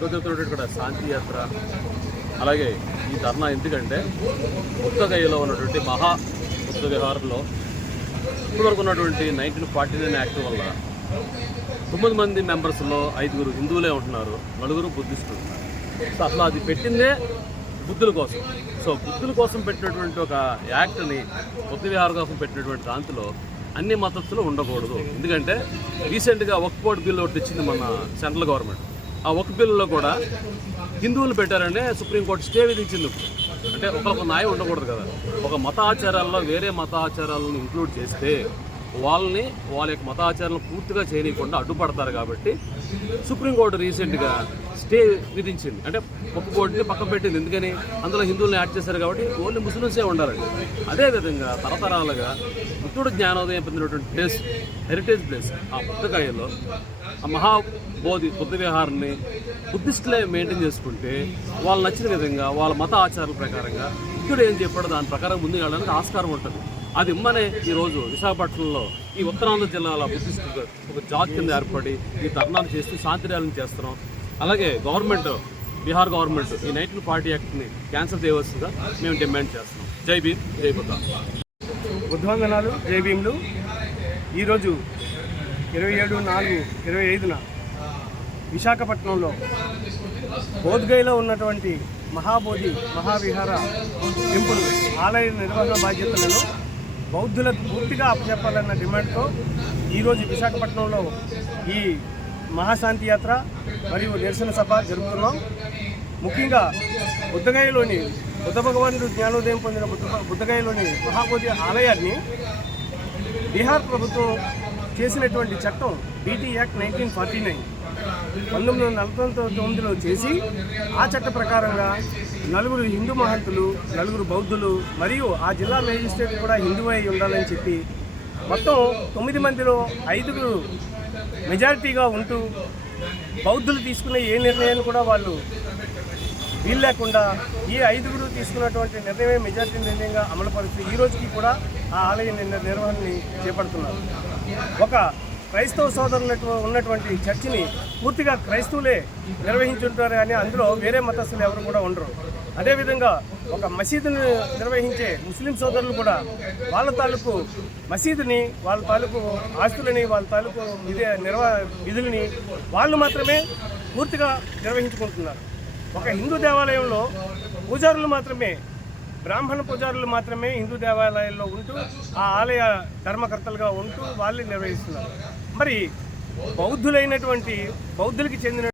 జరుగుతున్నటువంటి కూడా శాంతి యాత్ర, అలాగే ఈ ధర్నా ఎందుకంటే బుద్ధగయలో ఉన్నటువంటి మహా బుద్ధ విహారంలో ఇప్పటివరకు ఉన్నటువంటి 1949 యాక్ట్ వల్ల 9 మంది మెంబర్స్లో 5 హిందువులే ఉంటున్నారు, 4 బుద్ధిస్టులు ఉన్నారు. సో అసలు అది పెట్టిందే బుద్ధుల కోసం. సో బుద్ధుల కోసం పెట్టినటువంటి ఒక యాక్ట్ని బుద్ధ విహారం కోసం పెట్టినటువంటి దాంట్లో అన్ని మతస్థులు ఉండకూడదు. ఎందుకంటే రీసెంట్గా వక్ఫ్ బోర్డు బిల్లు ఒకటి తెచ్చింది మన సెంట్రల్ గవర్నమెంట్. ఆ వక్ఫ్ బిల్లులో కూడా హిందువులు పెట్టారంటే సుప్రీంకోర్టు స్టే విధించింది. అంటే ఒక న్యాయం ఉండకూడదు కదా. ఒక మత ఆచారాల్లో వేరే మత ఆచారాలను ఇంక్లూడ్ చేస్తే వాళ్ళ యొక్క మత ఆచారాలను పూర్తిగా చేయనీయకుండా అడ్డుపడతారు. కాబట్టి సుప్రీంకోర్టు రీసెంట్గా స్టే విధించింది. అంటే వక్ఫ్ బోర్డుని పక్కన పెట్టింది. ఎందుకని అందులో హిందువులను యాడ్ చేశారు కాబట్టి ఓన్లీ ముస్లిమ్సే ఉండాలండి. అదేవిధంగా తరతరాలుగా బుద్ధుడు జ్ఞానోదయం పొందినటువంటి ప్లేస్, హెరిటేజ్ ప్లేస్ ఆ బుద్ధగయలో ఆ మహాబోధి బుద్ధ విహారాన్ని బుద్ధిస్టులే మెయింటైన్ చేసుకుంటే వాళ్ళు నచ్చిన విధంగా వాళ్ళ మత ఆచారాల ప్రకారంగా బుద్ధుడు ఏం చెప్పాడో దాని ప్రకారం ముందుకు వెళ్ళడానికి ఆస్కారం ఉంటుంది. అది ఇమ్మనే ఈరోజు విశాఖపట్నంలో ఈ ఉత్తరాంధ్ర జిల్లాల బుద్ధిస్టులు ఒక జాతి కింద ఏర్పడి ఈ ధర్నాలు చేస్తూ శాంతి ర్యాలీని చేస్తున్నాం. అలాగే గవర్నమెంట్, బీహార్ గవర్నమెంట్ ఈ 1940 యాక్ట్ని క్యాన్సిల్ చేయవలసిందిగా మేము డిమాండ్ చేస్తున్నాం. జై భీమ్, జై బుద్ధ. బుద్ధవందనాలు, జై భీమ్లు. ఈరోజు 27/4/25 విశాఖపట్నంలో బోధ్గయలో ఉన్నటువంటి మహాబోధి మహావిహార టెంపుల్ ఆలయ నిర్వహణ బాధ్యతలను బౌద్ధులకు పూర్తిగా అప్పచెప్పాలన్న డిమాండ్తో ఈరోజు విశాఖపట్నంలో ఈ మహాశాంతి యాత్ర మరియు నిరసన సభ జరుపుతున్నాం. ముఖ్యంగా బుద్ధగయలోని బుద్ధ భగవానుడు జ్ఞానోదయం పొందిన బుద్ధగయలోని మహాబోధి ఆలయాన్ని బీహార్ ప్రభుత్వం చేసినటువంటి చట్టం బీటీ యాక్ట్ 1949 1949లో చేసి ఆ చట్ట ప్రకారంగా 4 హిందూ మహంతులు, 4 బౌద్ధులు మరియు ఆ జిల్లా మేజిస్ట్రేట్ కూడా హిందువు అయి ఉండాలని చెప్పి మొత్తం 9 మందిలో 5 మెజారిటీగా ఉంటూ బౌద్ధులు తీసుకునే ఏ నిర్ణయాన్ని కూడా వాళ్ళు వీలు లేకుండా ఈ 5 తీసుకున్నటువంటి నిర్ణయమే మెజారిటీ నిర్ణయంగా అమలుపరుస్తూ ఈ రోజుకి కూడా ఆ ఆలయ నిర్వహణని చేపడుతున్నారు. ఒక క్రైస్తవ సోదరులు ఉన్నటువంటి చర్చిని పూర్తిగా క్రైస్తవులే నిర్వహించుంటారు కానీ అందులో వేరే మతస్థులు ఎవరు కూడా ఉండరు. అదేవిధంగా ఒక మసీదుని నిర్వహించే ముస్లిం సోదరులు కూడా వాళ్ళ తాలూకు మసీదుని, వాళ్ళ తాలూకు ఆస్తులని, వాళ్ళ తాలూకు విధులని వాళ్ళు మాత్రమే పూర్తిగా నిర్వహించుకుంటున్నారు. ఒక హిందూ దేవాలయంలో పూజారులు మాత్రమే, బ్రాహ్మణ పూజారులు మాత్రమే హిందూ దేవాలయాల్లో ఉంటూ ఆ ఆలయ ధర్మకర్తలుగా ఉంటూ వాళ్ళే నిర్వహిస్తున్నారు. మరి బౌద్ధులైనటువంటి బౌద్ధులకి చెందిన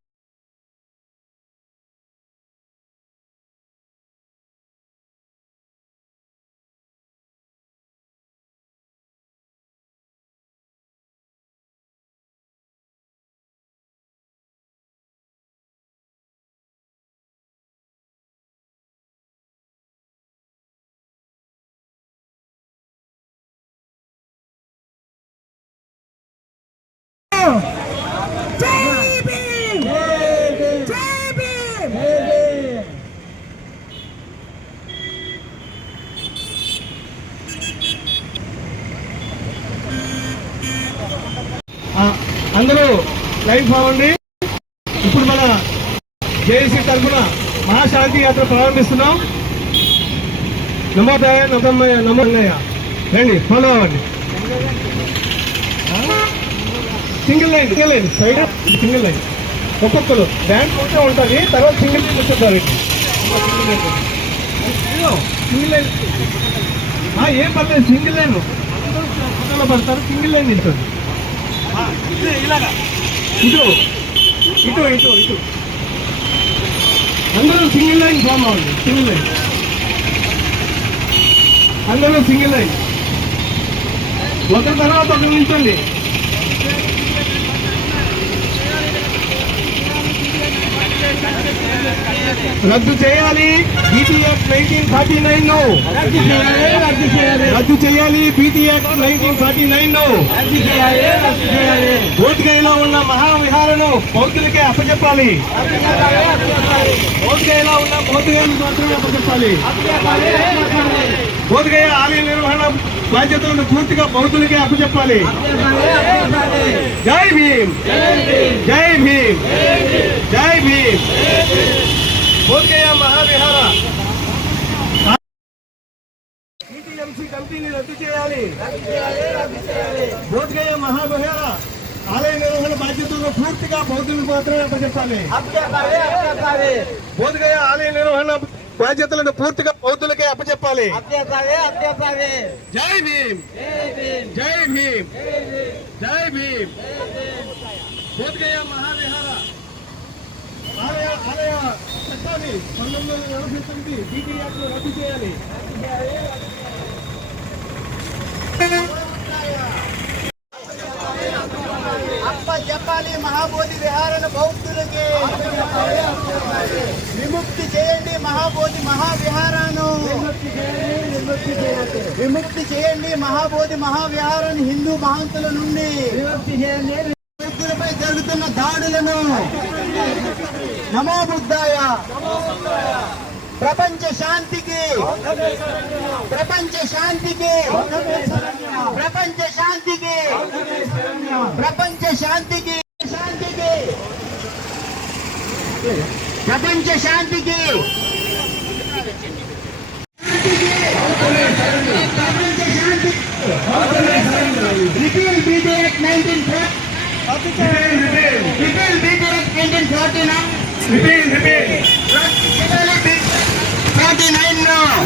అందరూ లైవ్ అవ్వండి. ఇప్పుడు మన జేఏసీ తరఫున మహాశాంతి యాత్ర ప్రారంభిస్తున్నాం. నమోదయ నమోదయ రండి, ఫాలో అవ్వండి. Single line side, single line ఒక్కొక్కరు బ్యాంక్ ఉంటే ఉంటుంది. తర్వాత సింగిల్ లైన్ వచ్చేస్తారు. సింగిల్ లైన్ ఏం పర్లేదు, సింగిల్ లైన్ ఫోటోలో పడతారు. సింగిల్ లైన్ నిలుతుంది. ఇలాగా ఇటు ఇటు ఇటు ఇటు అందరూ సింగిల్ లైన్ ఫామ్ అవ్వండి. సింగిల్ లైన్ అందరూ సింగిల్ లైన్, ఒకరి తర్వాత ఒకరు నిల్చోండి. రద్దు చేయాలి బీటీ యాక్ట్ 1949 రద్దు చేయాలి. బీటీ యాక్ట్ 1949 బోధ్గయలో ఉన్న మహావిహారను బౌద్ధులకే అప్పచెప్పాలి. బోధ్గయలో ఉన్న బౌద్ధులను మాత్రమే అప్పచెప్పాలి. బోధగయ ఆలయ నిర్వహణ బాధ్యతలను పూర్తిగా బౌద్ధులకే అప్పచెప్పాలి. జై భీమ్, జై భీమ్, జై భీమ్. బోధగయ మహావిహార టీటీఎంసీ కమిటీని రద్దు చేయాలి. బోధగయ మహావిహార ఆలయ నిర్వహణ బాధ్యతలను పూర్తిగా బౌద్ధులకు మాత్రమే అప్పచెప్పాలి. బోధగయ ఆలయ నిర్వహణ బాధ్యతలను పూర్తిగా బౌద్ధులకే అప్పచెప్పాలి. జై భీమ్, జై భీమ్, జై భీమ్. బోధగయ మహావిహార ఆలయ చట్టాన్ని 1949 బీటీ యాక్ట్ లో రద్దు చేయాలి. చెప్పాలి మహాబోధి విహారణ బౌద్ధులకి విముక్తి చేయండి. మహాబోధి మహావిహారాను విముక్తి చేయండి. మహాబోధి మహావిహారాన్ని హిందూ మహంతుల నుండి బౌద్ధులపై జరుగుతున్న దాడులను నమో బుద్ధాయ. ప్రపంచ శాంతికి, ప్రపంచ శాంతికి, ప్రపంచ శాంతికి, ప్రపంచ శాంతికి, శాంతికి, ప్రపంచ శాంతికి, ప్రపంచ శాంతి. Repeal BT act 1949.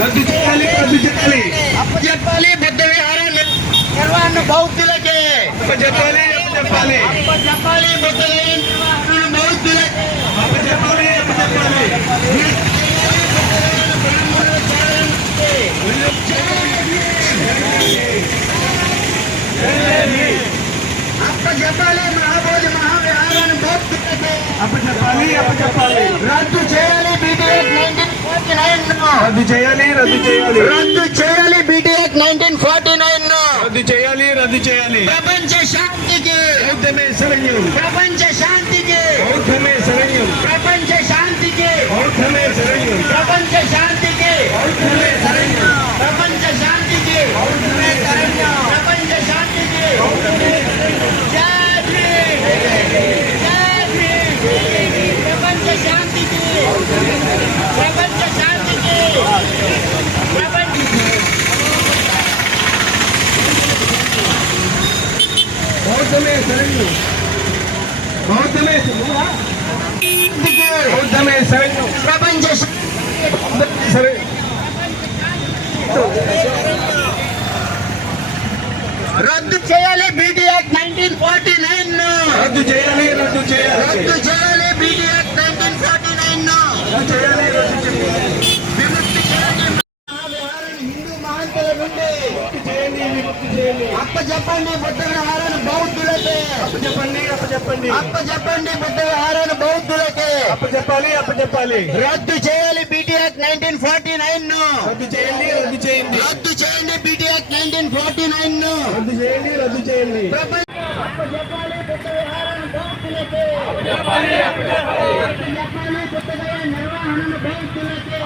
రద్దు చేయాలి, రద్దు చేయాలి. అప్పచెప్పాలి బుద్ధ విహార నిర్వహణ బౌద్ధులకే. అప్పచెప్పాలి, అప్పచెప్పాలి. అప్పచెప్పాలి బుద్ధ విహార బౌద్ధులకే. అప్పచెప్పాలి, అప్పచెప్పాలి. అప్పచెప్పాలి మహాబోధి మహావిహారాన్ని బౌద్ధులకే. అప్పచెప్పాలి, అప్పచెప్పాలి. రద్దు చేయాలి బీటీఎక్ 1949. రద్దు చేయాలి, రద్దు చేయాలి. రద్దు చేయాలి బీటీఎక్ 1949. రద్దు చేయాలి, రద్దు చేయాలి. ప్రపంచ శాంతికి, బౌద్ధమే శరణ్యం, ప్రపంచ శాంతికి, బౌద్ధమే శరణ్యం, ప్రపంచ శాంతికి, బౌద్ధమే శరణ్యం, ప్రపంచ శాంతికి, బౌద్ధమే శరణ్యం, ప్రపంచ శాంతికి, బౌద్ధమే శరణ్యం, ప్రపంచ శాంతికి. బౌద్ధమే శరణ్యం. జై భీమ్, జై భీమ్. ప్రపంచ శాంతికి, ప్రపంచ శాంతికి, ప్రపంచ బౌద్ధమే శరణ్యం, బౌద్ధమే బౌద్ధమే శరణ్యం, ప్రపంచ శరణ్యం. రద్దు చేయాలి బీటీ యాక్ట్ 1949. రద్దు చేయాలి, రద్దు చేయాలి. రద్దు చేయాలి బీటీ యాక్ట్ 1949. రద్దు చేయాలి, రద్దు చేయాలి. విముక్తి చేయాలి మహావిహారాన్ని హిందూ మహంతుల నుండి. విముక్తి చేయండి, విముక్తి చేయండి. అప్పచెప్పండి బుద్ధ విహారాన్ని బౌద్ధులకే. అప్పచెప్పండి, అప్పచెప్పండి. అప్పచెప్పండి బుద్ధ విహారాన్ని బౌద్ధులకే. అప్పచెప్పాలి, అప్పచెప్పాలి. రద్దు చేయాలి బీటీ యాక్ట్ 1949. రద్దు చేయండి, రద్దు చేయండి. రద్దు చేయండి బీటీ యాక్ట్ 1949. రద్దు చేయండి, రద్దు చేయండి. అప్పచెప్పాలి బుద్ధ విహారాన్ని బౌద్ధులకే. అప్పచెప్పాలి బుద్ధ గయ నిర్వహణను బౌద్ధులకే.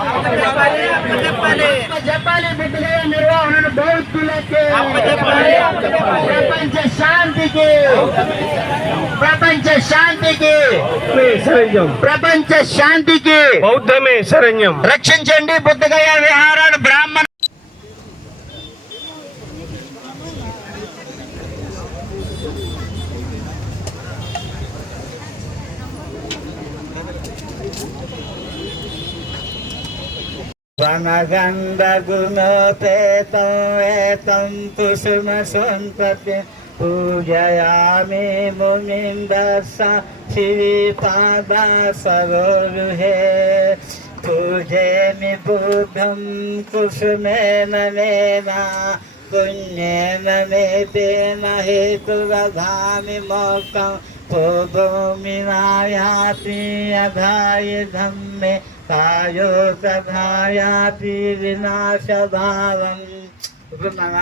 అప్పచెప్పాలి బుద్ధ గయ నిర్వహణను బౌద్ధులకే. ప్రపంచ శాంతికి, ప్రపంచ శాంతికి, శరణ్యం, ప్రపంచ శాంతికి. బౌద్ధమే శరణ్యం. రక్షించండి బుద్ధగయ విహారాన్ని బ్రాహ్మణ. వనగంధ గుణోపేతం వేతం కుసుమ సంపత్తి పూజయామి మునిం దర్శ శ్రీపాద సరోరుహే పూజేమి బుద్ధం కుసుమేన మేనా పుణ్యేన మే తేన హేతురధామి మోక్షం భూమినాయాతి అధాయ ధమ్మే కాయో తథాయాతి వినాశభావం. ఇప్పుడు మన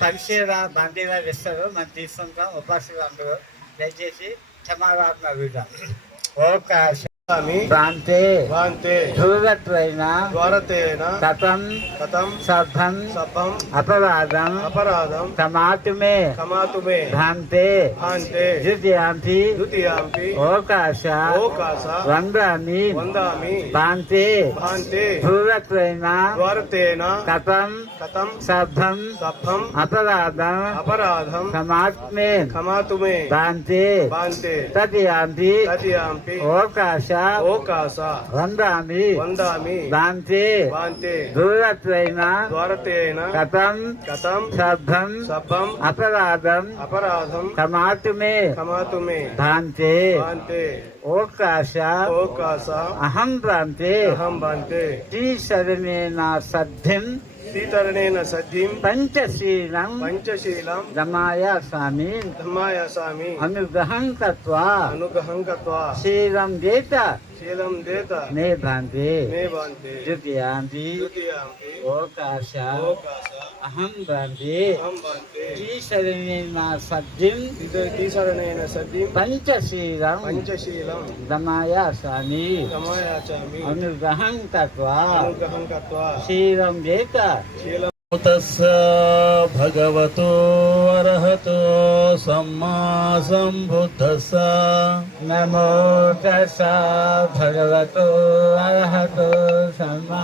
పరిశీల బండిగా ఇస్తారు, మనం తీసుకుంటాం. ఉపాసకులు అందరూ దయచేసి క్షమారాత్మ విధానం. ఓ భ్రాంతే ధూరత్వైన కథం సభం అపరాధం కమాతు మే భ్రాంతే ద్వితీయాంపి ఓకాశ వందామి భ్రాంతే ధూరత్వైన కథం సభం అపరాధం కమాతు మే భ్రాంతే తదియాంపి ఓకాశ వందామి భ్రాంతే ధూరత్వైన కథం సభం అపరాధం కమాతు మే భ్రాంతే ఓకాశ అహం భ్రాంతే శ్రీశరణేన సద్ధిం పంచశీలం దమాయాసామి అనుగ్రహం కత్వా శీలం దేత మే భ్రాంతే ద్వితీయాంతి ఓకాశ అహం భ్రాంతే శ్రీశరణేన సద్ధిం పంచశీలం దమాయాసామి అనుగ్రహం కత్వా శీలం దేత తస్స భగవతో అర్హతో సమ్మా సంబుద్ధస్స నమో తస్స భగవతో అర్హతో సమ్మా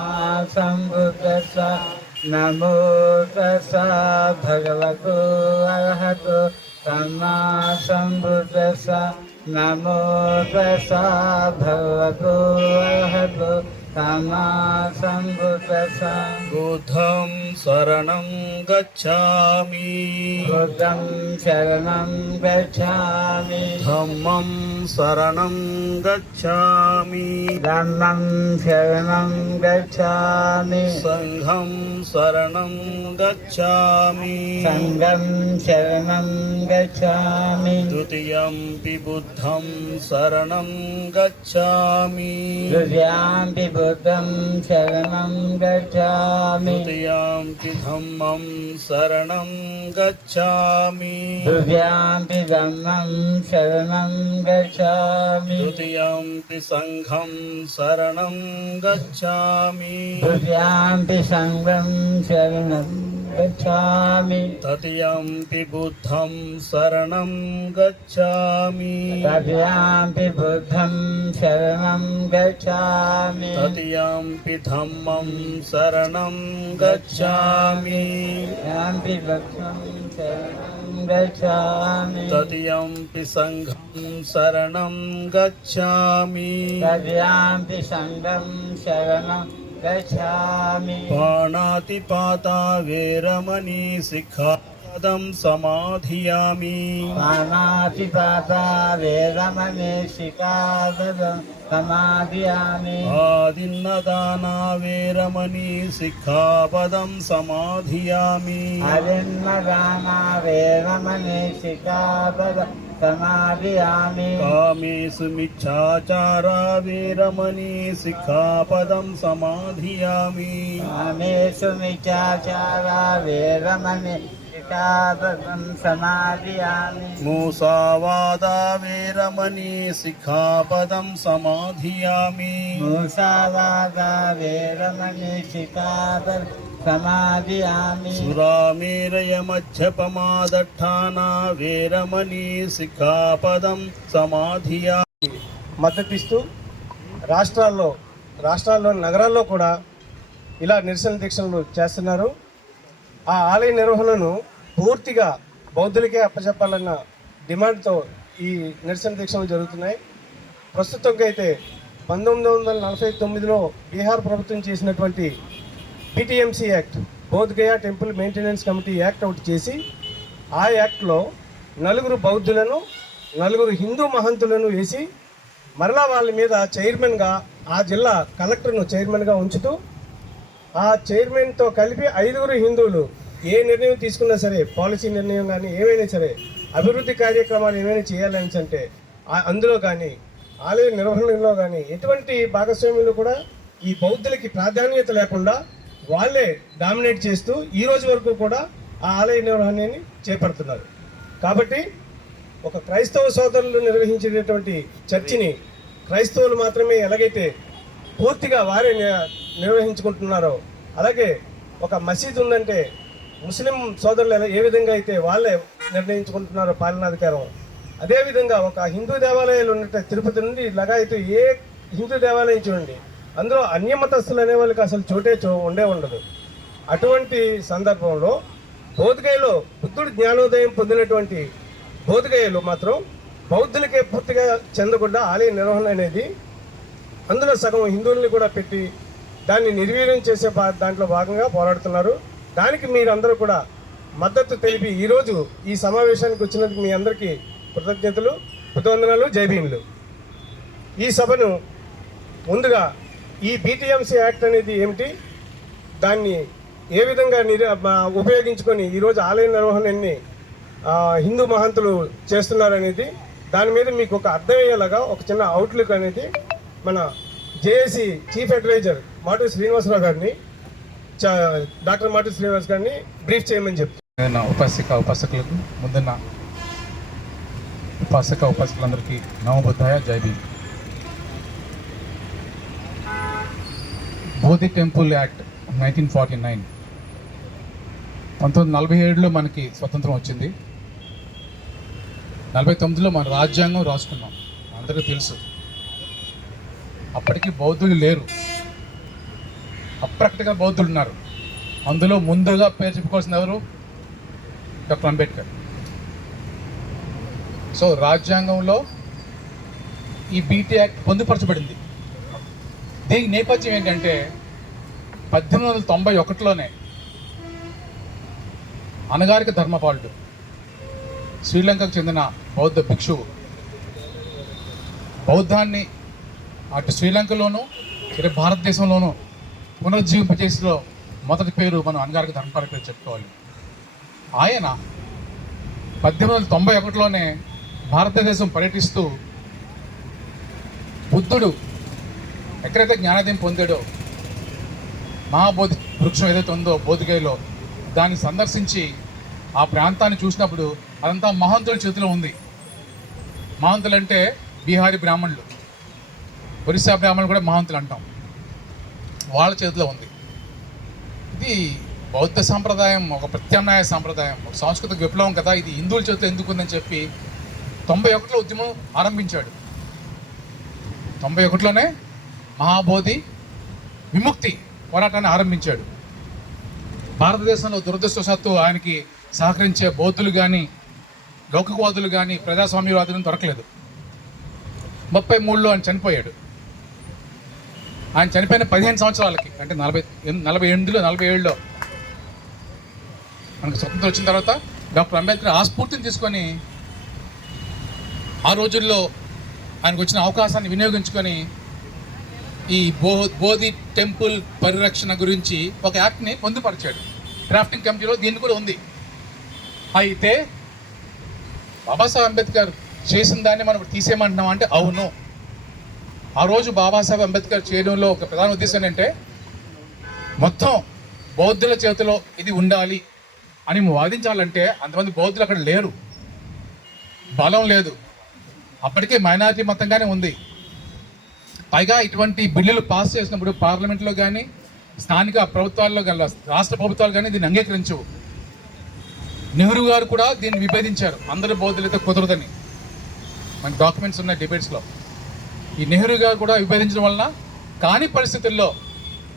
సంబుద్ధస్స నమో తస్స భగవతో అర్హతో సమ్మా సంబుద్ధస్స నమో తస్స భగవతో అర్హతో సమ్మా సంబుద్ధస్స బుద్ధం శరణం గచ్ఛామి బుద్ధం శరణం గచ్ఛామి ధమ్మం శరణం గచ్ఛామి ధమ్మం శరణం గచ్ఛామి సంఘం శరణం గచ్ఛామి సంఘం శరణం గచ్ఛామి ద్వితీయంపి బుద్ధం శరణం గచ్ఛామి ద్వితీయాంపి బుద్ధం శరణం గచ్ఛామి ద్వితీయంపి ధమ్మం శరణం గచ్ఛామి ద్వితీయాంపి ధమ్మం శరణం గచ్ఛామి ద్వితీయంపి సంఘం శరణం గచ్ఛామి ద్వితీయాంపి సంఘం శరణం గచ్ఛామి తృతీయంపి బుద్ధం శరణం గచ్ఛామి తృతీయాంపి బుద్ధం శరణం గచ్ఛామి తృతీయంపి ధమ్మం శరణం గచ్ఛామి తృతీయాంపి బుద్ధం శరణం గచ్ఛామి తృతీయంపి సంఘం శరణం గచ్ఛామి తృతీయాంపి సంఘం శరణం గచ్ఛామి పాణాతిపాతా వేరమణి సిక్ఖాపదం సమాధియామి పాణాతిపాతా వేరమణి సిక్ఖాపదం సమాధియామి ఆదిన్నదానా వేరమణి సిక్ఖాపదం సమాధియామి అరిన్నదానా వేరమణి సిక్ఖాపదం సమాధియామి కామేషు మిచ్ఛాచారా వేరమణి సిక్ఖాపదం సమాధియామి కామేషు మిచ్ఛాచారా వేరమణి సిక్ఖాపదం సమాధియామి మూసావాదా వేరమణి సిక్ఖాపదం సమాధియామి మూసావాదా వేరమణి సిక్ఖాపదం సమాధియామి సురామేరయమధ్యపమాదఠానా వేరమణి సిక్ఖాపదం సమాధియామి మద్దతిస్తూ రాష్ట్రాల్లో నగరాల్లో కూడా ఇలా నిరసన దీక్షలు చేస్తున్నారు. ఆ ఆలయ నిర్వహణను పూర్తిగా బౌద్ధులకే అప్పచెప్పాలన్న డిమాండ్తో ఈ నిరసన దీక్షలు జరుగుతున్నాయి. ప్రస్తుతంగా అయితే 1949లో బీహార్ ప్రభుత్వం చేసినటువంటి PTMC act, Bodh Gaya temple maintenance committee act ఒకటి చేసి, ఆ యాక్ట్లో 4 బౌద్ధులను 4 హిందూ మహంతులను వేసి మరలా వాళ్ళ మీద చైర్మన్గా ఆ జిల్లా కలెక్టర్ను చైర్మన్గా ఉంచుతూ, ఆ చైర్మన్తో కలిపి 5 హిందువులు ఏ నిర్ణయం తీసుకున్నా సరే, పాలసీ నిర్ణయం కానీ ఏమైనా సరే, అభివృద్ధి కార్యక్రమాలు ఏమైనా చేయాలని అంటే అందులో కానీ ఆలయ నిర్వహణలో కానీ ఎటువంటి భాగస్వామ్యంలో కూడా ఈ బౌద్ధులకి ప్రాధాన్యత లేకుండా వాళ్ళే డామినేట్ చేస్తూ ఈ రోజు వరకు కూడా ఆ ఆలయ నిర్వహణని చేపడుతున్నారు. కాబట్టి ఒక క్రైస్తవ సోదరులు నిర్వహించేటటువంటి చర్చిని క్రైస్తవులు మాత్రమే ఎలాగైతే పూర్తిగా వారే నిర్వహించుకుంటున్నారో, అలాగే ఒక మసీదు ఉందంటే ముస్లిం సోదరులు ఏ విధంగా అయితే వాళ్ళే నిర్ణయించుకుంటున్నారో పాలనాధికారం, అదేవిధంగా ఒక హిందూ దేవాలయాలు ఉన్నట్టు తిరుపతి నుండి లగాయతు ఏ హిందూ దేవాలయం చూడండి, అందులో అన్యమతస్తులు అనే వాళ్ళకి అసలు చోటే ఉండదు. అటువంటి సందర్భంలో బోధగయలో బుద్ధుడు జ్ఞానోదయం పొందినటువంటి బోధగయలు మాత్రం బౌద్ధులకే పూర్తిగా చెందకుండా ఆలయ నిర్వహణ అనేది అందులో సగం హిందువుల్ని కూడా పెట్టి దాన్ని నిర్వీర్యం చేసే దాంట్లో భాగంగా పోరాడుతున్నారు. దానికి మీరందరూ కూడా మద్దతు తెలిపి ఈరోజు ఈ సమావేశానికి వచ్చినందుకు మీ అందరికీ కృతజ్ఞతలు, కృతజ్ఞతలు, జైభీములు. ఈ సభను ముందుగా ఈ BTMC యాక్ట్ అనేది ఏమిటి, దాన్ని ఏ విధంగా ఉపయోగించుకొని ఈరోజు ఆలయ నిర్వహణని హిందూ మహంతులు చేస్తున్నారనేది దాని మీద మీకు ఒక అర్థమయ్యేలాగా ఒక చిన్న అవుట్లుక్ అనేది మన జేఏసీ చీఫ్ అడ్వైజర్ మాటు శ్రీనివాసరావు గారిని, డాక్టర్ మాటు శ్రీనివాస్ గారిని బ్రీఫ్ చేయమని చెప్తాను. నా ఉపాసకులకు ముందున్న ఉపాసకులందరికీ నమోబుద్ధాయ, జై భీమ్. బోధి టెంపుల్ యాక్ట్ 1949 1947లో మనకి స్వతంత్రం వచ్చింది. 49లో మన రాజ్యాంగం రాసుకున్నాం, అందరికీ తెలుసు. అప్పటికి బౌద్ధులు లేరు, అప్రాక్టికల్ బౌద్ధులు ఉన్నారు. అందులో ముందుగా పేరు చెప్పుకోవాల్సిన ఎవరు? డాక్టర్ అంబేద్కర్. సో రాజ్యాంగంలో ఈ BT యాక్ట్ పొందుపరచబడింది. దీనికి నేపథ్యం ఏంటంటే 1891లోనే అనగారిక ధర్మపాలుడు, శ్రీలంకకు చెందిన బౌద్ధ భిక్షువు, బౌద్ధాన్ని అటు శ్రీలంకలోనూ ఇటు భారతదేశంలోనూ పునరుజ్జీవింపజేసిలో మొదటి పేరు మనం అనగారిక ధర్మపాలుడు పేరు చెప్పుకోవాలి. ఆయన 1891లోనే భారతదేశం పర్యటిస్తూ బుద్ధుడు ఎక్కడైతే జ్ఞానోదయం పొందాడో మహాబోధి వృక్షం ఏదైతే ఉందో బోధిగయలో దాన్ని సందర్శించి ఆ ప్రాంతాన్ని చూసినప్పుడు అదంతా మహంతుల చేతిలో ఉంది. మహంతులు అంటే బీహారీ బ్రాహ్మణులు, ఒరిస్సా బ్రాహ్మణులు కూడా మహంతులు అంటాం, వాళ్ళ చేతిలో ఉంది. ఇది బౌద్ధ సాంప్రదాయం, ఒక ప్రత్యామ్నాయ సాంప్రదాయం, ఒక సాంస్కృతిక విప్లవం కదా, ఇది హిందువుల చేతిలో ఎందుకు ఉందని చెప్పి 91లో ఉద్యమం ఆరంభించాడు. 91లోనే మహాబోధి విముక్తి పోరాటాన్ని ఆరంభించాడు. భారతదేశంలో దురదృష్టవశాత్తు ఆయనకి సహకరించే బౌద్ధులు కానీ లౌకికవాదులు కానీ ప్రజాస్వామ్యవాదులను దొరకలేదు. 33లో ఆయన చనిపోయాడు. ఆయన చనిపోయిన 15 సంవత్సరాలకి, అంటే 47లో మనకు స్వతంత్రం వచ్చిన తర్వాత డాక్టర్ అంబేద్కర్ ఆ స్ఫూర్తిని తీసుకొని ఆ రోజుల్లో ఆయనకు వచ్చిన అవకాశాన్ని వినియోగించుకొని ఈ బోధి టెంపుల్ పరిరక్షణ గురించి ఒక యాక్ట్ని పొందుపరిచాడు. డ్రాఫ్టింగ్ కమిటీలో దీన్ని కూడా ఉంది. అయితే బాబాసాహెబ్ అంబేద్కర్ చేసిన దాన్ని మనం తీసేయమంటున్నాం అంటే అవును. ఆ రోజు బాబాసాహెబ్ అంబేద్కర్ చేయడంలో ఒక ప్రధాన ఉద్దేశం ఏంటంటే మొత్తం బౌద్ధుల చేతిలో ఇది ఉండాలి అని వాదించాలంటే అంతమంది బౌద్ధులు అక్కడ లేరు, బలం లేదు, అప్పటికే మైనారిటీ మతంగానే ఉంది. పైగా ఇటువంటి బిల్లులు పాస్ చేసినప్పుడు పార్లమెంట్లో కానీ స్థానిక ప్రభుత్వాల్లో కానీ రాష్ట్ర ప్రభుత్వాలు కానీ దీన్ని అంగీకరించవు. నెహ్రూ గారు కూడా దీన్ని విభేదించారు, అందరూ బౌద్ధులైతే కుదరదని. మన డాక్యుమెంట్స్ ఉన్నాయి డిబేట్స్లో. ఈ నెహ్రూ గారు కూడా విభేదించడం వలన కాని పరిస్థితుల్లో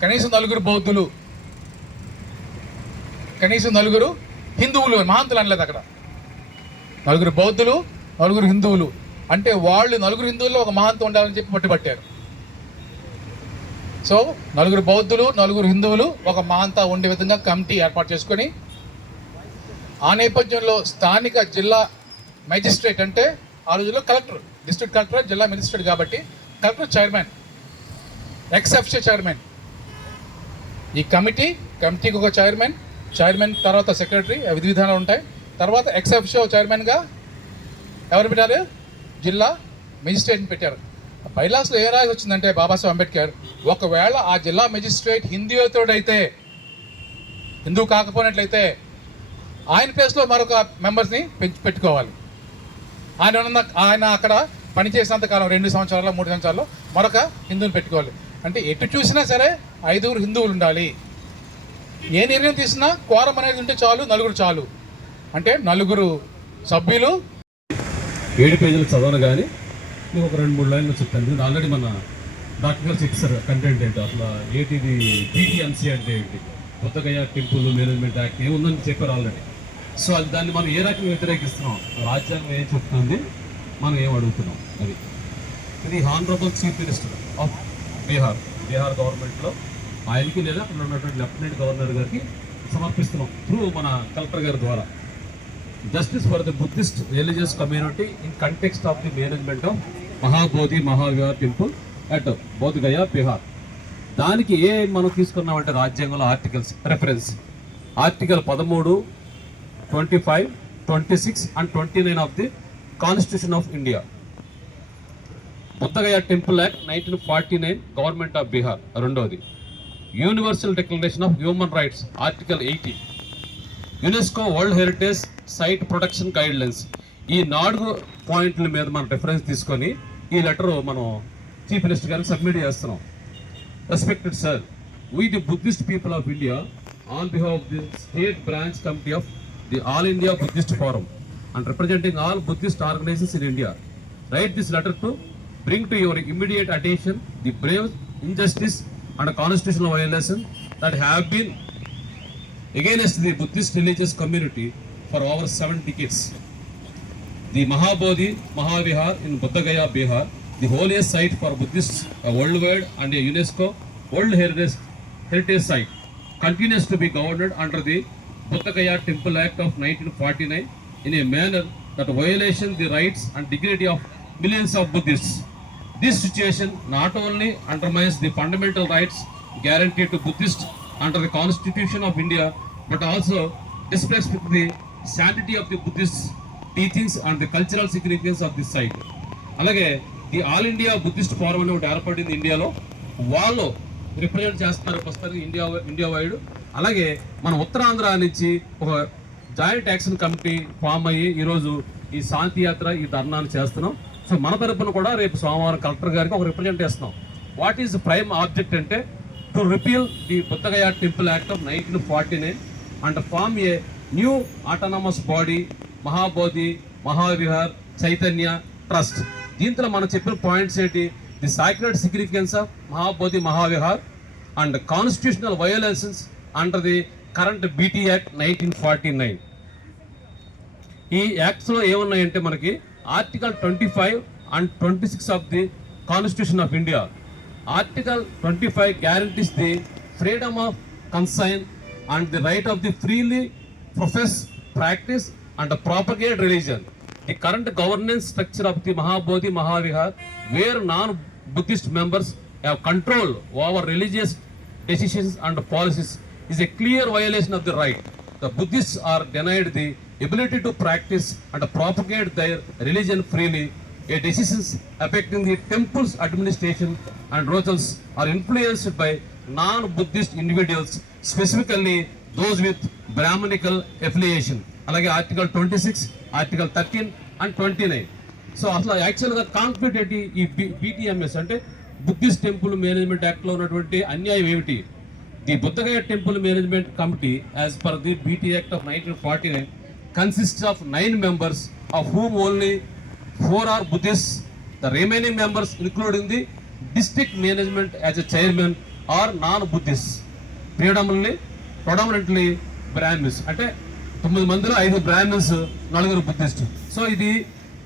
కనీసం 4 బౌద్ధులు, కనీసం 4 హిందువులు, మహంతులు అనలేదు అక్కడ, 4 బౌద్ధులు 4 హిందువులు అంటే వాళ్ళు 4 హిందువుల్లో ఒక మహంతు ఉండాలని చెప్పి పట్టుబట్టారు. సో 4 బౌద్ధులు 4 హిందువులు ఒక మహంతా ఉండే విధంగా కమిటీ ఏర్పాటు చేసుకొని ఆ నేపథ్యంలో స్థానిక జిల్లా మెజిస్ట్రేట్, అంటే ఆ రోజుల్లో కలెక్టర్, డిస్ట్రిక్ట్ కలెక్టర్ జిల్లా మెజిస్ట్రేట్ కాబట్టి కలెక్టర్ చైర్మన్, ఎక్స్-అఫిషియో చైర్మన్. ఈ కమిటీకి ఒక చైర్మన్ తర్వాత సెక్రటరీ, విధి విధానాలు ఉంటాయి. తర్వాత ఎక్స్-అఫిషియో చైర్మన్గా ఎవరు పెట్టారు? జిల్లా మెజిస్ట్రేట్ని పెట్టారు. బైలాస్లో ఏ రాసి వచ్చిందంటే బాబాసాహెబ్ అంబేద్కర్ ఒకవేళ ఆ జిల్లా మెజిస్ట్రేట్ హిందూతోడైతే, హిందూ కాకపోయినట్లయితే ఆయన ప్లేస్లో మరొక మెంబర్స్ని పెట్టుకోవాలి. ఆయన అక్కడ పని చేసినంత కాలం 2 సంవత్సరాలు 3 సంవత్సరాల్లో మరొక హిందువుని పెట్టుకోవాలి. అంటే ఎటు చూసినా సరే 5 హిందువులు ఉండాలి. ఏ నిర్ణయం తీసినా కోరం అనేది ఉంటే చాలు, 4 చాలు. అంటే 4 సభ్యులు 7 పేజీలు చదవను కానీ మీకు ఒక 2-3 లైన్లు చెప్తాను. ఆల్రెడీ మన డాక్టర్ గారు చెప్పారు కంటెంట్ ఏంటో, అసలు ఏంటిది BTMC అంటే ఏంటి, బుద్ధగయ టెంపుల్ మేనేజ్మెంట్ యాక్ట్ ఏముందని చెప్పారు ఆల్రెడీ. సో అది దాన్ని మనం ఏ రకంగా వ్యతిరేకిస్తున్నాం, రాజ్యాంగం ఏం చెప్తుంది, మనం ఏం అడుగుతున్నాం. అది ఇది honourable chief minister of Bihar గవర్నమెంట్లో ఆయనకి లేదా అక్కడ ఉన్నటువంటి లెఫ్టినెంట్ గవర్నర్ గారికి సమర్పిస్తున్నాం త్రూ మన కలెక్టర్ గారి ద్వారా. Justice for the Buddhist religious community in context of the management of Mahabodhi Mahavihar temple at Bodhgaya Bihar. దానికి ఏ మనం తీసుకున్నామంటే రాజ్యాంగంలో articles reference article 13, 25, 26 and 29 of the constitution of India. Buddhagaya temple act 1949 government of Bihar. రెండవది universal declaration of human rights article 80, UNESCO world heritage site protection guidelines. ఈ 4 పాయింట్ల మీద మనం రిఫరెన్స్ తీసుకొని ఈ లెటర్ మనం చీఫ్ మినిస్టర్ గారికి సబ్మిట్ చేస్తున్నాం. Respected sir, we the Buddhist people of India on behalf of the state branch committee of the All India Buddhist Forum and representing all Buddhist organizations in India, write this letter to bring to your immediate attention the grave injustice and constitutional violation that have been against the Buddhist religious community for over 7 decades. The Mahabodhi Mahavihar in Buddhagaya, Bihar, the holiest site for Buddhists worldwide and a UNESCO World Heritage Site, continues to be governed under the Buddhagaya Temple Act of 1949 in a manner that violates the rights and dignity of millions of Buddhists. This situation not only undermines the fundamental rights guaranteed to Buddhists under the Constitution of India, but also disrespects the sanctity of the Buddhist teachings and the cultural significance of this site. అలాగే the all India Buddhist forum అని ఒకటి ఏర్పడింది ఇండియాలో. వాళ్ళు represent చేస్తున్నారు ప్రస్తుతానికి India wide. అలాగే మన ఉత్తరాంధ్ర నుంచి ఒక జాయింట్ యాక్షన్ కమిటీ ఫామ్ అయ్యి ఈరోజు ఈ శాంతి యాత్ర ఈ ధర్నాన్ని చేస్తున్నాం. సో మన తరపున కూడా రేపు సోమవారం కలెక్టర్ గారికి ఒక రిప్రజెంట్ చేస్తున్నాం. వాట్ ఈస్ ప్రైమ్ ఆబ్జెక్ట్ అంటే to repeal the Buddhagaya temple act of 1949 and form a new autonomous body Mahabodhi Mahavihar Chaitanya trust. దీంట్లో మనం చెప్పిన పాయింట్స్ ఏంటి, the sacred significance of Mahabodhi Mahavihar and constitutional violations under the current BT act 1949. ఈ యాక్ట్స్లో ఏమున్నాయంటే మనకి article 25 and 26 of the constitution of India. Article 25 guarantees the freedom of conscience and the right of the freely profess, practice and propagate religion. The current governance structure of the Mahabodhi Mahavihar, where non-Buddhist members have control over religious decisions and policies, is a clear violation of the right. The Buddhists are denied the ability to practice and propagate their religion freely. A decisions affecting the temple's administration and rituals are influenced by non-Buddhist individuals, specifically those with Brahmanical affiliation. అలాగే article 26, article 13 and 29. So అసలు యాక్చువల్గా conflict ఏంటి, ఈ BTMS అంటే Buddhist temple management యాక్ట్లో ఉన్నటువంటి అన్యాయం ఏమిటి. The Buddhagaya temple management committee as per the BT act of 1949 consists of 9 members, of whom only 4 are Buddhists. The remaining members, including the district management as a chairman, are non-Buddhists. Predominantly Brahmins. అంటే 9 మందిలో 5 Brahmins, 4 Buddhist. So ఇది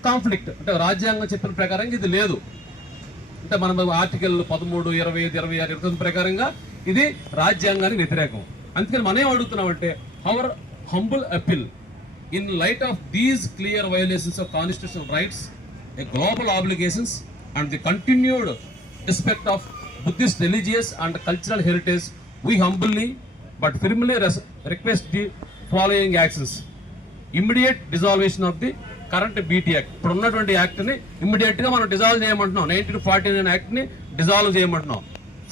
conflict. అంటే రాజ్యాంగం చెప్పిన ప్రకారం ఇది లేదు. అంటే మనం ఆర్టికల్ 13, 25, 26, 29 ప్రకారంగా ఇది రాజ్యాంగానికి వ్యతిరేకం. అందుకని మనం ఏం అడుగుతున్నామంటే our humble appeal in light of these clear violations of constitutional rights, a global obligations and the continued respect of Buddhist religious and cultural heritage, we humbly but firmly request the following actions. Immediate dissolution of the current BT Act. ఇప్పుడు ఉన్నటువంటి యాక్ట్ని ఇమ్మీడియట్గా మనం dissolve చేయమంటున్నాం. 1949 యాక్ట్ని dissolve చేయమంటున్నాం.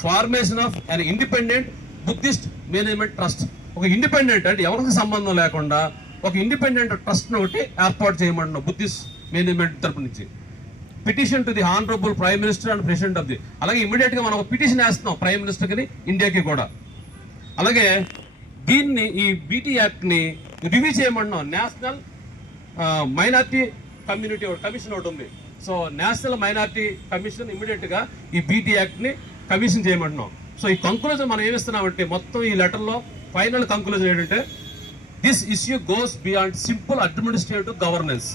Formation of an independent Buddhist management trust. ఒక independent అంటే ఎవరికి సంబంధం లేకుండా ఒక ఇండిపెండెంట్ ట్రస్ట్ ఒకటి ఏర్పాటు చేయమంటున్నాం బుద్ధిస్ట్ మేనేజ్మెంట్ తరపు నుంచి. Petition to the honourable prime minister and president of the. అలాగే ఇమీడియట్ గా మనం ఒక పిటిషన్ వేస్తున్నాం ప్రైమ్ మినిస్టర్కి, ఇండియాకి కూడా. అలాగే దీన్ని ఈ బీటీ యాక్ట్ ని రివ్యూ చేయమన్నాం. నేషనల్ మైనార్టీ కమ్యూనిటీ కమిషన్ ఒకటి ఉంది. So national minority commission immediate గా ఈ బీటీ యాక్ట్ ని కమిషన్ చేయమంటున్నాం. సో ఈ కంక్లూజన్ మనం ఏమిస్తున్నామంటే, మొత్తం ఈ లెటర్లో ఫైనల్ కంక్లూజన్ ఏంటంటే, this issue goes beyond simple administrative governance.